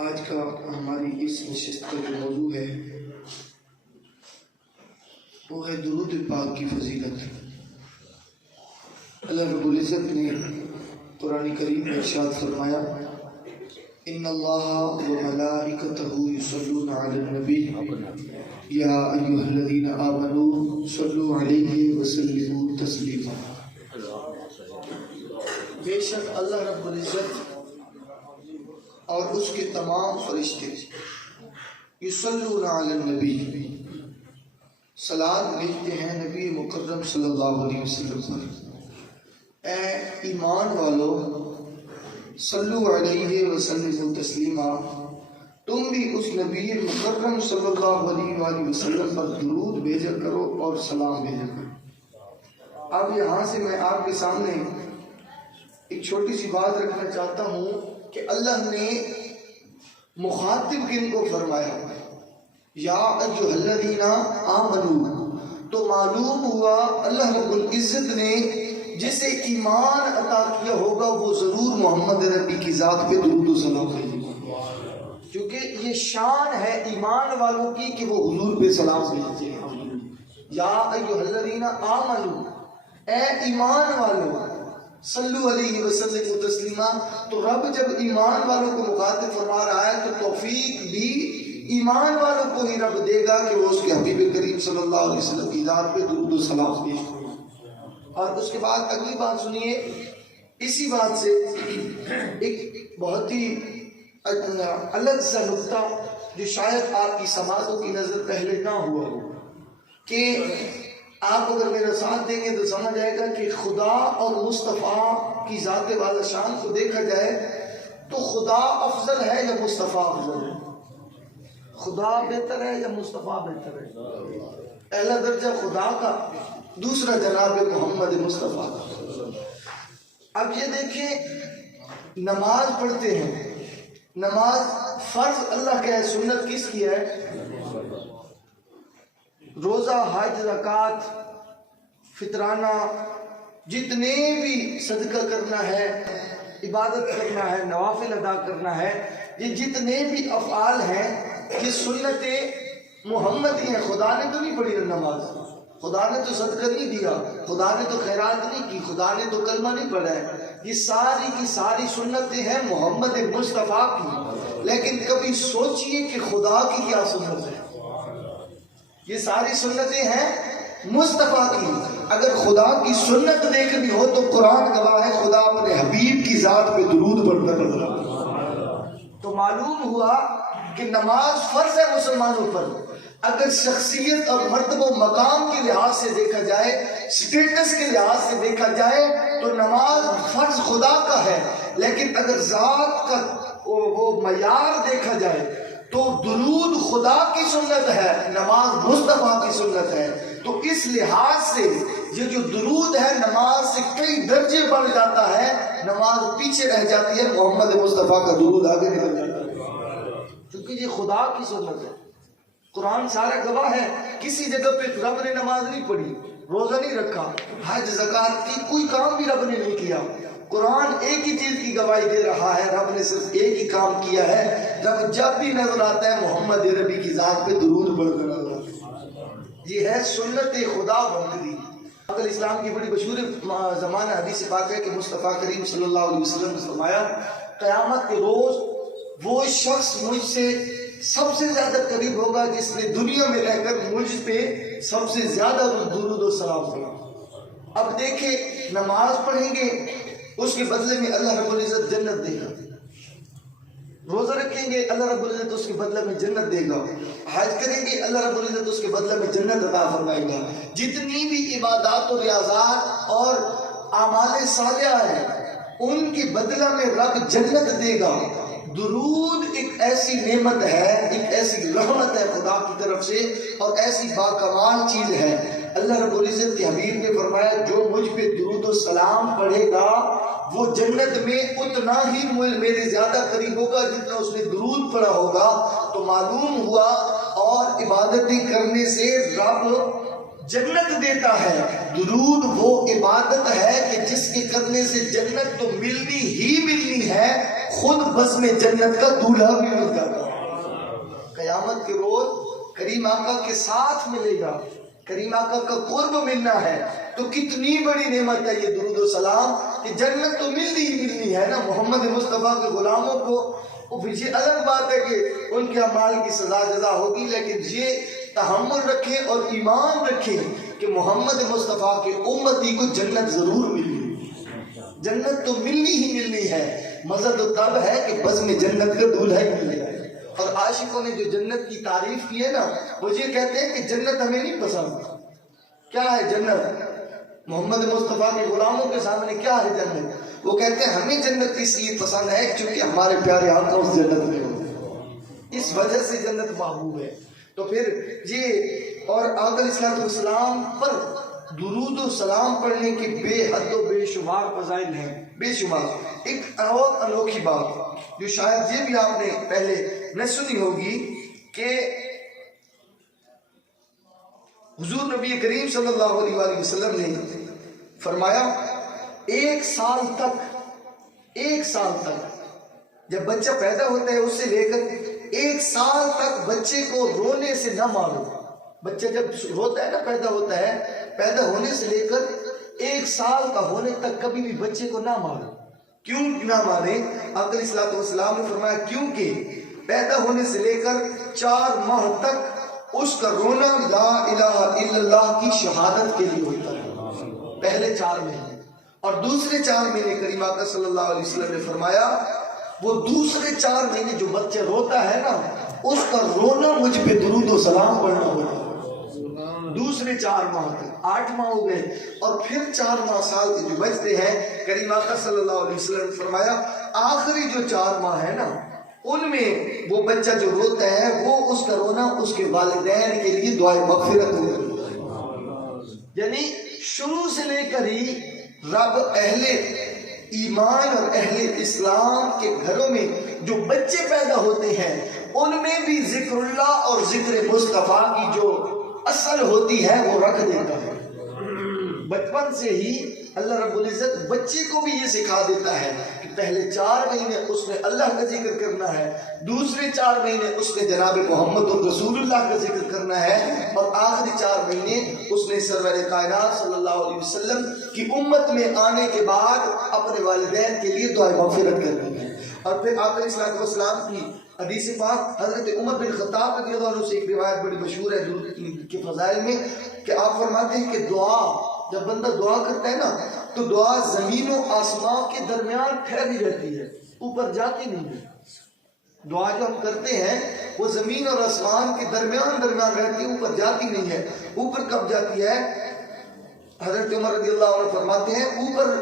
آج کا ہماری اس نشست کا جو موضوع ہے وہ ہے درود پاک کی فضیلت۔ اللہ رب العزت نے قرآن کریم میں ارشاد فرمایا ان اللہ وملائکتہ یصلون علی النبی یا ایھا الذین آمنوا صلوا علیہ وسلموا تسلیما۔ بے شک اللہ رب العزت اور اس کے تمام فرشتے یصلون علی النبی صلاۃ بھیجتے ہیں نبی مکرم صلی اللہ علیہ وسلم پر۔ اے ایمان والو صلو علیہ وسلم تسلیما، تم بھی اس نبی مکرم صلی اللہ علیہ وآلہ وسلم پر درود بھیجا کرو اور سلام بھیجا کرو۔ اب یہاں سے میں آپ کے سامنے ایک چھوٹی سی بات رکھنا چاہتا ہوں کہ اللہ نے مخاطب کن کو فرمایا یا ایھا الذین آمنوا، تو معلوم ہوا اللہ رب العزت نے جسے ایمان عطا کیا ہوگا وہ ضرور محمد نبی کی ذات پہ درود و سلام بھیجے گا، کیونکہ یہ شان ہے ایمان والوں کی کہ وہ حضور پہ سلام بھیجتے ہیں۔ یا ایھا الذین آمنوا، اے ایمان والو، صلو علیہ وسلم تسلیما، تو رب جب ایمان والوں کو مخاطب فرما رہا ہے تو توفیق بھی ایمان والوں کو ہی رب دے گا کہ وہ اس کے حبیب کریم صلی اللہ علیہ وسلم کی ذات پہ درود و سلام پیش کریں۔ اور اس کے بعد اگلی بات سنیے، اسی بات سے ایک بہت ہی الگ سا نقطہ جو شاید آپ کی سماعتوں کی نظر پہلے نہ ہوا ہو، کہ آپ اگر میرا ساتھ دیں گے تو سمجھ آئے گا کہ خدا اور مصطفیٰ کی ذات والا شان کو دیکھا جائے تو خدا افضل ہے یا مصطفیٰ افضل ہے؟ خدا بہتر ہے یا مصطفیٰ بہتر ہے؟ پہلا درجہ خدا کا، دوسرا جناب محمد مصطفیٰ۔ اب یہ دیکھیں، نماز پڑھتے ہیں، نماز فرض اللہ کا ہے، سنت کس کی ہے؟ روزہ، حج، زکوٰۃ، فطرانہ، جتنے بھی صدقہ کرنا ہے، عبادت کرنا ہے، نوافل ادا کرنا ہے، یہ جتنے بھی افعال ہیں یہ سنت محمدی ہیں۔ خدا نے تو نہیں پڑھی نماز، خدا نے تو صدقہ نہیں دیا، خدا نے تو خیرات نہیں کی، خدا نے تو کلمہ نہیں پڑھا ہے، یہ ساری کی ساری سنتیں ہیں محمد مصطفیٰ کی۔ لیکن کبھی سوچئے کہ خدا کی کیا سنت ہے؟ یہ ساری سنتیں ہیں مصطفیٰ کی۔ اگر خدا کی سنت دیکھنی ہو تو قرآن گواہ ہے، خدا اپنے حبیب کی ذات پہ درود پڑھتا کرتا۔ تو معلوم ہوا کہ نماز فرض ہے مسلمانوں پر۔ اگر شخصیت اور مرتبہ و مقام کے لحاظ سے دیکھا جائے، سٹیٹس کے لحاظ سے دیکھا جائے تو نماز فرض خدا کا ہے، لیکن اگر ذات کا وہ معیار دیکھا جائے تو درود خدا کی سنت ہے، نماز مصطفیٰ کی سنت ہے۔ تو اس لحاظ سے یہ جو درود ہے نماز سے کئی درجے بڑھ جاتا ہے، نماز پیچھے رہ جاتی ہے، محمد مصطفیٰ کا درود آگے نکل جاتا ہے، کیونکہ یہ خدا کی سنت ہے۔ قرآن سارا گواہ ہے، کسی جگہ پہ رب نے نماز نہیں پڑھی، روزہ نہیں رکھا، حج زکوٰۃ کی کوئی کام بھی رب نے نہیں کیا۔ قرآن ایک ہی چیز کی گواہی دے رہا ہے، رب نے صرف ایک ہی کام کیا ہے، جب بھی نظر آتا ہے محمد ربی کی ذات پہ درود پڑھ کر نظر آتا ہے۔ یہ ہے سنت خدا بندگی۔ اگر اسلام کی بڑی مشہور زمانہ حدیث پاک ہے کہ مصطفیٰ کریم صلی اللہ علیہ وسلم نے فرمایا قیامت کے روز وہ شخص مجھ سے سب سے زیادہ قریب ہوگا جس نے دنیا میں رہ کر مجھ پہ سب سے زیادہ درود و سلام پڑھا۔ اب دیکھیں، نماز پڑھیں گے اس کے بدلے میں اللہ رب العزت جنت دے گا، روزہ رکھیں گے اللہ رب العزت اس کے بدلے میں جنت دے گا، حج کریں گے اللہ رب العزت اس کے بدلے میں جنت عطا فرمائے گا۔ جتنی بھی عبادات و ریاضات اور اعمال صالحہ ہیں ان کے بدلہ میں رب جنت دے گا۔ درود ایک ایسی نعمت ہے، ایک ایسی رحمت ہے خدا کی طرف سے، اور ایسی باکمال چیز ہے۔ اللہ رب العزت کے حبیب نے فرمایا جو مجھ پہ درود و سلام پڑھے گا وہ جنت میں اتنا ہی میرے زیادہ قریب ہوگا جتنا اس نے درود پڑھا ہوگا۔ تو معلوم ہوا اور عبادتیں کرنے سے رب جنت دیتا ہے۔ درود وہ عبادت ہے کہ جس کے کرنے سے جنت تو ملنی ہی ملنی ہے، خود بس میں جنت کا دولہا بھی مل جاتا ہے۔ قیامت کے روز کریم آقا کے ساتھ ملے گا، کریم آقا کا قرب ملنا ہے، تو کتنی بڑی نعمت ہے یہ درود و سلام کہ جنت تو ملنی ہی ملنی ہے نا محمد مصطفیٰ کے غلاموں کو۔ وہ پیچھے الگ بات ہے کہ ان کے اعمال کی سزا جزا ہوگی، لیکن یہ تحمل رکھیں اور ایمان رکھیں کہ محمد مصطفیٰ کے امتی کو جنت ضرور ملی، جنت تو ملنی ہی ملنی ہے۔ مزہ تو تب ہے کہ بس میں جنت کا دولہا ہی مل جائے۔ اور عاشقوں نے جو جنت کی تعریف کی ہے نا، وہ یہ کہتے ہیں کہ جنت ہمیں نہیں پسند۔ کیا ہے جنت؟ محمد مصطفیٰ کے غلاموں کے سامنے کیا ہے جنت؟ وہ کہتے ہیں ہمیں جنت اس لیے پسند ہے کیونکہ ہمارے پیارے آقا اس جنت میں ہوتے، اس وجہ سے جنت محبوب ہے۔ تو پھر یہ اور آقا علیہ الصلوۃ والسلام پر درود و سلام پڑھنے کی بے حد و بے شمار فضائل ہیں، بے شمار۔ ایک اور انوکھی بات جو شاید یہ بھی آپ نے پہلے نہ سنی ہوگی کہ حضور نبی کریم صلی اللہ علیہ وآلہ وسلم نے فرمایا ایک سال تک جب بچہ پیدا ہوتا ہے اس سے لے کر ایک سال تک بچے کو رونے سے نہ مارو۔ بچہ جب روتا ہے نا، پیدا ہوتا ہے، پیدا ہونے سے لے کر ایک سال کا ہونے تک کبھی بھی بچے کو نہ مارو۔ کیوں نہ مارے؟ آقا علیہ الصلوۃ والسلام نے فرمایا کیونکہ پیدا ہونے سے لے کر 4 ماہ تک اس کا رونا لا الہ الا اللہ کی شہادت کے لیے ہوتا ہے، پہلے 4 مہینے۔ اور دوسرے 4 مہینے کریم آقا صلی اللہ علیہ وسلم نے فرمایا وہ دوسرے 4 مہینے جو بچہ روتا ہے نا، اس کا رونا مجھ پہ درود و سلام پڑھنا ہوتا ہے۔ دوسرے 4 ماہ تک 8 ماہ ہو گئے، اور پھر 4 ماہ سال کے جو بچتے ہیں، کریم آقا صلی اللہ علیہ وسلم نے فرمایا آخری جو 4 ماہ ہے نا، ان میں وہ بچہ جو روتا ہے وہ اس کا رونا اس کے والدین کے لیے دعائے مغفرت ہوتی ہے۔ یعنی شروع سے لے کر ہی رب اہل ایمان اور اہل اسلام کے گھروں میں جو بچے پیدا ہوتے ہیں ان میں بھی ذکر اللہ اور ذکر مصطفیٰ کی جو اصل ہوتی ہے وہ رکھ دیتا ہے۔ بچپن سے ہی اللہ رب العزت بچے کو بھی یہ سکھا دیتا ہے کہ پہلے 4 مہینے اس نے اللہ کا ذکر کرنا ہے، دوسرے 4 مہینے اس نے جناب محمد رسول اللہ کا ذکر کرنا ہے، اور آخری 4 مہینے اس نے سرور کائنات صلی اللہ علیہ وسلم کی امت میں آنے کے بعد اپنے والدین کے لیے دعائے مغفرت کرنی ہے۔ اور پھر آقا علیہ الصلوۃ والسلام کی حدیث پاک حضرت عمر بن خطاب رضی اللہ عنہ سے ایک روایت بڑی مشہور ہے درود کے فضائل میں کہ آپ فرماتے ہیں کہ دعا جب بندہ دعا کرتا ہے نا تو دعا زمین و آسمان کے درمیان ٹھہری رہتی ہے، اوپر جاتی نہیں ہے۔ دعا جو ہم کرتے ہیں وہ زمین اور آسمان کے درمیان رہتی ہے، اوپر جاتی نہیں ہے۔ اوپر کب جاتی ہے؟ حضرت عمر رضی اللہ عنہ فرماتے ہیں اوپر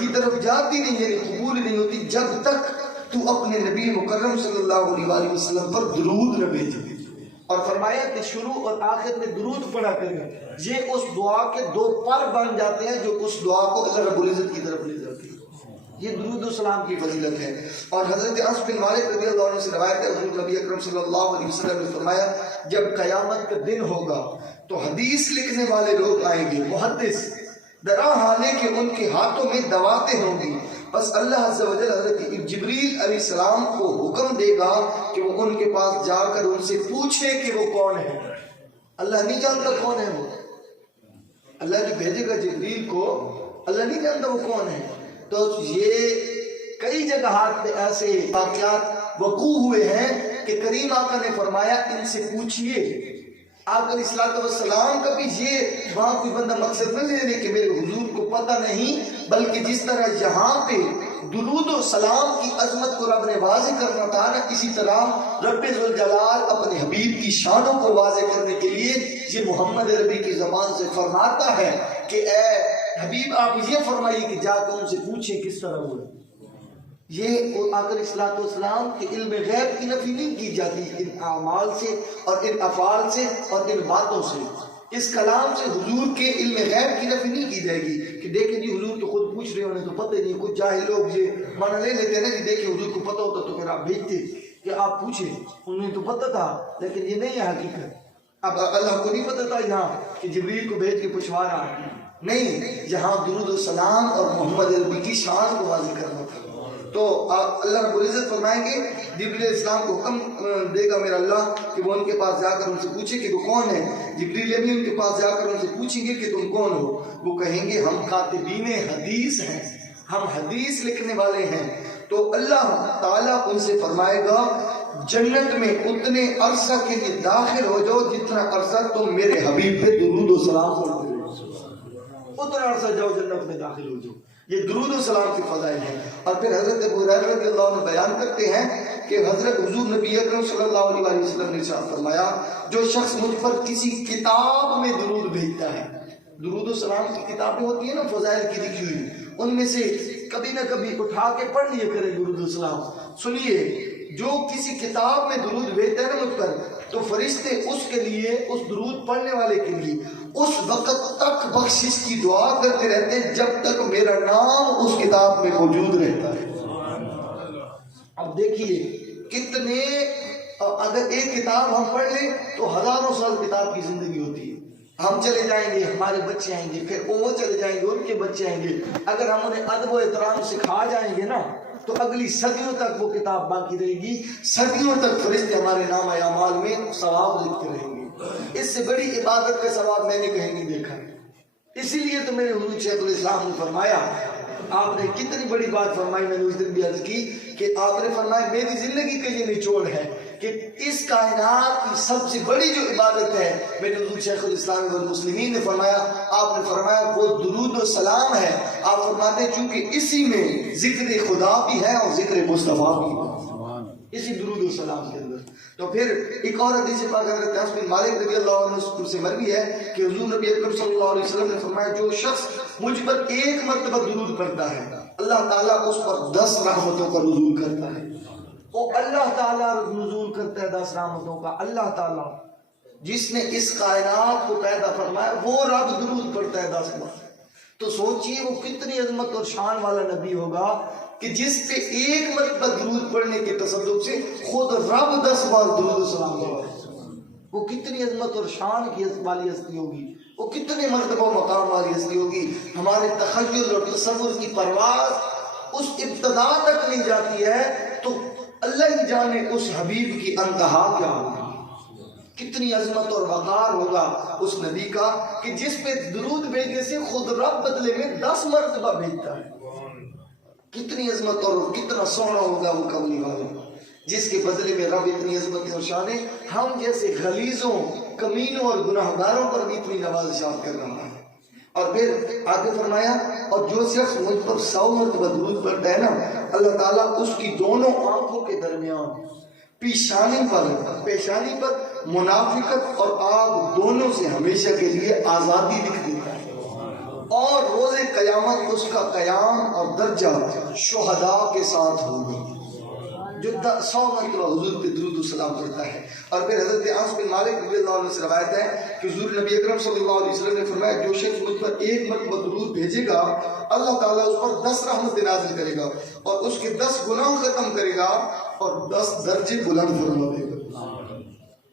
کی طرف جاتی نہیں ہے، قبول نہیں ہوتی جب تک تو اپنے نبی مکرم صلی اللہ علیہ وآلہ وسلم پر درود نہ بھیجے۔ اور فرمایا کہ شروع اور آخر میں درود پڑھا کریں، یہ اس دعا کے 2 پر بن جاتے ہیں جو اس دعا کو اللہ رب العزت کی طرف لے جاتی ہے۔ یہ درود و سلام کی فضیلت ہے۔ اور حضرت انس بن مالک رضی اللہ عنہ سے روایت ہے حضور نبی اکرم صلی اللہ علیہ وسلم نے فرمایا جب قیامت کا دن ہوگا تو حدیث لکھنے والے لوگ آئیں گے، محدث، درا حالے کہ ان کے ہاتھوں میں دواتیں ہوں گی، بس اللہ عز و جل حضرت جبریل علیہ السلام کو حکم دے گا کہ وہ ان کے پاس جا کر ان سے پوچھے کہ وہ کون ہے۔ اللہ نہیں جانتا کون ہے وہ، اللہ جو بھیجے گا جبریل کو اللہ نہیں جانتا وہ کون ہے۔ تو یہ کئی جگہات پہ ایسے واقعات وقوع ہوئے ہیں کہ کریم آقا نے فرمایا ان سے پوچھئے۔ آقا علیہ الصلوۃ والسلام کا بھی یہ وہاں کوئی بندہ مقصد نہ لینے کہ میرے حضور کو پتہ نہیں، بلکہ جس طرح یہاں پہ درود و سلام کی عظمت کو رب نے واضح کرنا تھا نا، اسی طرح رب ذوالجلال اپنے حبیب کی شانوں کو واضح کرنے کے لیے یہ محمد عربی کی زبان سے فرماتا ہے کہ اے حبیب آپ یہ فرمائیے کہ جا کر ان سے پوچھیں کس طرح ہوئے۔ یہ آقا علیہ الصلوۃ والسلام کے علم غیب کی نفی نہیں کی جاتی ان اعمال سے اور ان افعال سے اور ان باتوں سے۔ اس کلام سے حضور کے علم غیب کی نفی نہیں کی جائے گی کہ دیکھیں جی حضور تو خود پوچھ رہے انہیں تو پتہ نہیں۔ کچھ جاہل لوگ یہ مانا لے لیتے ہیں نا کہ دیکھیں حضور کو پتہ ہوتا تو پھر آپ بھیجتے کہ آپ پوچھیں، انہیں تو پتہ تھا، لیکن یہ نہیں ہے حقیقت۔ اب اللہ کو نہیں پتہ تھا یہاں کہ جبریل کو بھیج کے پچھوا رہا ہے، نہیں، یہاں درود و سلام اور محمد عربی کی شان کو واضح کرنا تھا۔ تو اللہ رب العزت فرمائیں گے جبریل علیہ السلام کو حکم دے گا میرا اللہ کہ وہ ان کے پاس جا کر ان سے پوچھے کہ وہ کون ہے۔ جبریل بھی ان کے پاس جا کر ان سے پوچھیں گے کہ تم کون ہو؟ وہ کہیں گے ہم کاتبین حدیث ہیں، ہم حدیث لکھنے والے ہیں۔ تو اللہ تعالیٰ ان سے فرمائے گا جنت میں اتنے عرصہ کے لیے داخل ہو جاؤ جتنا عرصہ تم میرے حبیب پہ درود و سلام پڑھتے ہو، اتنا عرصہ جاؤ جنت میں داخل ہو جاؤ۔ یہ درود و سلام کی فضائل ہیں۔ اور پھر حضرت ابو ہریرہ رضی اللہ عنہ بیان کرتے ہیں کہ حضرت حضور نبی اکرم صلی اللہ علیہ وسلم نے ارشاد فرمایا جو شخص مجھ پر کسی کتاب میں درود بھیجتا ہے، درود و سلام کی کتابیں ہوتی ہیں نا فضائل کی لکھی ہوئی، ان میں سے کبھی نہ کبھی اٹھا کے پڑھ لیے کرے درود و سلام۔ سنیے، جو کسی کتاب میں درود بھیجتا ہے نا مجھ پر، تو فرشتے اس کے لیے، اس درود پڑھنے والے کے لیے اس وقت تک بخشش کی دعا کرتے رہتے ہیں جب تک میرا نام اس کتاب میں موجود رہتا ہے۔ اب دیکھیے کتنے، اگر ایک کتاب ہم پڑھ لیں تو ہزاروں سال کتاب کی زندگی ہوتی ہے۔ ہم چلے جائیں گے، ہمارے بچے آئیں گے، پھر وہ چلے جائیں گے، ان کے بچے آئیں گے۔ اگر ہم انہیں ادب و احترام سکھا جائیں گے نا تو اگلی صدیوں تک وہ کتاب باقی رہے گی، صدیوں تک فرشتے ہمارے نام اعمال میں ثواب لکھتے رہیں گے۔ اس سے بڑی عبادت کا ثواب میں نے کہیں نہیں دیکھا۔ اسی لیے تو میرے حضور شیخ الاسلام نے فرمایا، آپ نے کتنی بڑی بات فرمائی، میں نے اس دن بھی عرض کی کہ آپ نے فرمایا میری زندگی کا یہ نچوڑ ہے کہ اس کائنات کی سب سے بڑی جو عبادت ہے، میرے حضور شیخ الاسلام والمسلمین نے فرمایا، آپ نے فرمایا وہ درود و سلام ہے۔ آپ فرماتے ہیں چونکہ اسی میں ذکر خدا بھی ہے اور ذکر مصطفیٰ بھی ہے، اسی درود و سلام کے اندر۔ تو پھر ایک اور حدیث پاک حضرت انس بن مالک رضی اللہ عنہ سے مروی ہے کہ حضور نبی اکرم صلی اللہ علیہ وسلم نے فرمایا جو شخص مجھ پر ایک مرتبہ درود پڑھتا ہے اللہ تعالیٰ اس پر 10 رحمتوں کا نزول کرتا ہے۔ وہ اللہ تعالیٰ نزول کرتا ہے 10 رحمتوں کا۔ اللہ تعالیٰ جس نے اس کائنات کو پیدا فرمایا وہ رب درود پڑھتا ہے 10 بار۔ تو سوچئے وہ کتنی عظمت اور شان والا نبی ہوگا کہ جس پہ ایک مرتبہ درود پڑھنے کے تصدق سے خود رب 10 بار درود و سلام کرتا ہے۔ وہ کتنی عظمت اور شان کی والی ہستی ہوگی، وہ کتنے مرتبہ مقام والی ہستی ہوگی۔ ہمارے تخیل اور تصور کی پرواز اس ابتدا تک نہیں جاتی ہے تو اللہ ہی جانے اس حبیب کی انتہا کیا ہوگی، کتنی عظمت اور وقار ہوگا اس نبی کا کہ جس پہ درود بھیجنے سے خود رب بدلے میں 10 مرتبہ بھیجتا ہے۔ کتنی عظمت اور کتنا سونا ہوگا وہ کملی والا جس کے بدلے میں رب اتنی عظمت اور شانیں ہم جیسے غلیظوں، کمینوں اور گناہگاروں پر بھی اتنی نوازشات کر رہا ہے۔ اور پھر آگے فرمایا اور جو شخص مجھ پر 100 مرتبہ درود پڑھتا ہے نا اللہ تعالیٰ اس کی دونوں آنکھوں کے درمیان پیشانی پر منافقت اور آگ دونوں سے ہمیشہ کے لیے آزادی لکھ دیتا ہے، اور روز قیامت اس کا قیام اور درجہ شہداء کے ساتھ ہوگا جو 100 مرتبہ حضور پہ درود و سلام پڑھتا ہے۔ اور پھر حضرت انس بن مالک رضی اللہ عنہ سے روایت ہے کہ حضور نبی اکرم صلی اللہ علیہ وسلم نے فرمایا جو شخص مجھ پر ایک مرتبہ درود بھیجے گا اللہ تعالیٰ اس پر 10 رحمت نازل کرے گا اور اس کے 10 گناہ ختم کرے گا اور 10 درجے بلند فرما دے گا۔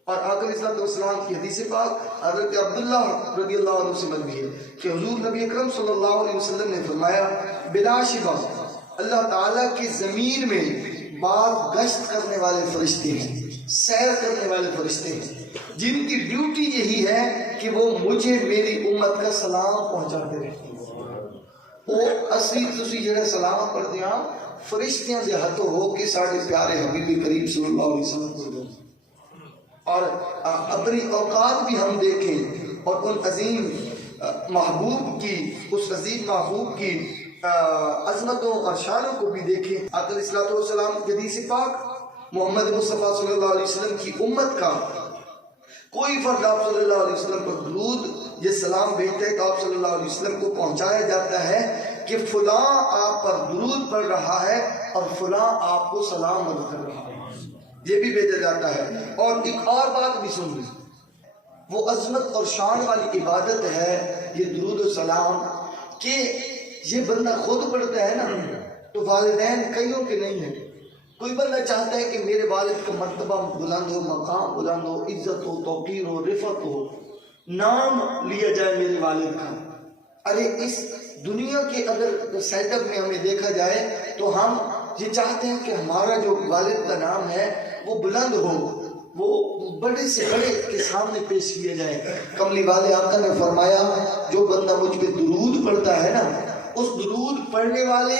اور آقا علیہ السلام کی حدیث پاک حضرت عبداللہ رضی اللہ عنہ سے مروی ہے کہ حضور نبی اکرم صلی اللہ علیہ وسلم نے فرمایا بلا شبہ اللہ تعالیٰ کی زمین میں بعض گشت کرنے والے فرشتے ہیں، سیر کرنے والے فرشتے ہیں جن کی ڈیوٹی یہی ہے کہ وہ مجھے میری امت کا سلام پہنچاتے رہتے ہیں۔ وہ اصلی تسی جڑے سلام پڑھتے ہیں فرشتیاں دے ہتھوں ہو کے ساڑھے پیارے حبیب کریم صلی اللہ علیہ وسلم کو، اور اپنی اوقات بھی ہم دیکھیں اور ان عظیم محبوب کی، اس عظیم محبوب کی عظمتوں اور شانوں کو بھی دیکھیں۔ آقا علیہ السلام کی حدیث پاک محمد مصطفیٰ صلی اللہ علیہ وسلم کی امت کا کوئی فرد آپ صلی اللہ علیہ وسلم پر درود یہ سلام بھیجتے ہیں تو آپ صلی اللہ علیہ وسلم کو پہنچایا جاتا ہے کہ فلاں آپ پر درود پڑھ رہا ہے اور فلاں آپ کو سلام کر رہا ہے، یہ بھی بھیجا جاتا ہے۔ اور ایک اور بات بھی سن لیں، وہ عظمت اور شان والی عبادت ہے یہ درود و سلام کہ یہ بندہ خود پڑھتا ہے نا تو والدین کئیوں کے نہیں ہیں، کوئی بندہ چاہتا ہے کہ میرے والد کا مرتبہ بلند ہو، مقام بلند ہو، عزت ہو، توقیر ہو، رفعت ہو، نام لیا جائے میرے والد کا۔ ارے اس دنیا کے اگر سیٹ اپ میں ہمیں دیکھا جائے تو ہم یہ چاہتے ہیں کہ ہمارا جو والد کا نام ہے وہ بلند ہو، وہ بڑے سے بڑے کے سامنے پیش کیا جائے۔ کملی والے آقا نے فرمایا جو بندہ مجھ پہ درود پڑھتا ہے نا، اس درود پڑھنے والے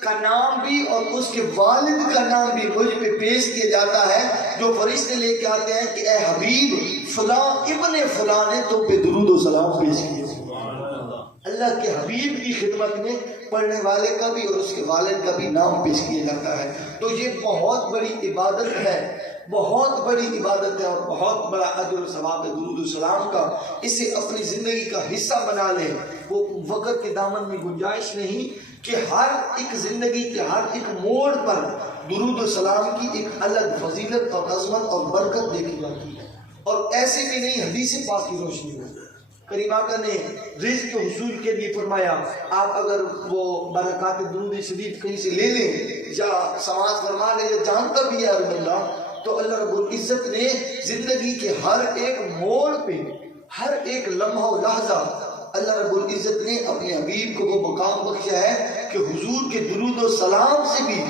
کا نام بھی اور اس کے والد کا نام بھی مجھ پہ پیش کیا جاتا ہے، جو فرشتے لے کے آتے ہیں کہ اے حبیب فلاں ابن فلاں نے تو پہ درود و سلام پیش کیا۔ اللہ کے حبیب کی خدمت میں پڑھنے والے کا بھی اور اس کے والد کا بھی نام پیش کیا جاتا ہے۔ تو یہ بہت بڑی عبادت ہے، بہت بڑی عبادت ہے اور بہت بڑا اجر و ثواب ہے درود و سلام کا۔ اسے اپنی زندگی کا حصہ بنا لے۔ وہ وقت کے دامن میں گنجائش نہیں کہ ہر ایک زندگی کے ہر ایک موڑ پر درود و سلام کی ایک الگ فضیلت اور عظمت اور برکت دیکھی جاتی ہے۔ اور ایسے بھی نہیں، حدیث پاک کی روشنی میں کریم آقا نے رزق کے حصول کے لیے فرمایا آپ اگر وہ برکات درود شریف کہیں سے لے لیں یا سماعت فرما لیں یا جانتا بھی ہے اللہ، تو اللہ رب العزت نے زندگی کے ہر ایک موڑ پہ، ہر ایک لمحہ و لحظہ اللہ رب العزت نے اپنے حبیب کو وہ مقام بخشا ہے کہ حضور کے درود و سلام سے بھی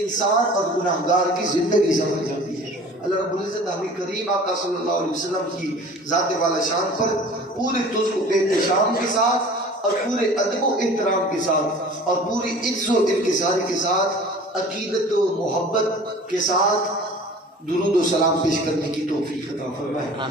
انسان اور گناہگار کی زندگی سمجھ جاتی ہے۔ اللہ رب العزت ہمیں کریم آقا صلی اللہ علیہ وسلم کی ذات والا شان پر پورے تزک و احتشام کے ساتھ اور پورے ادب و احترام کے ساتھ اور پوری عز و انکساری کے ساتھ عقیدت و محبت کے ساتھ درود و سلام پیش کرنے کی توفیق عطا فرمائے۔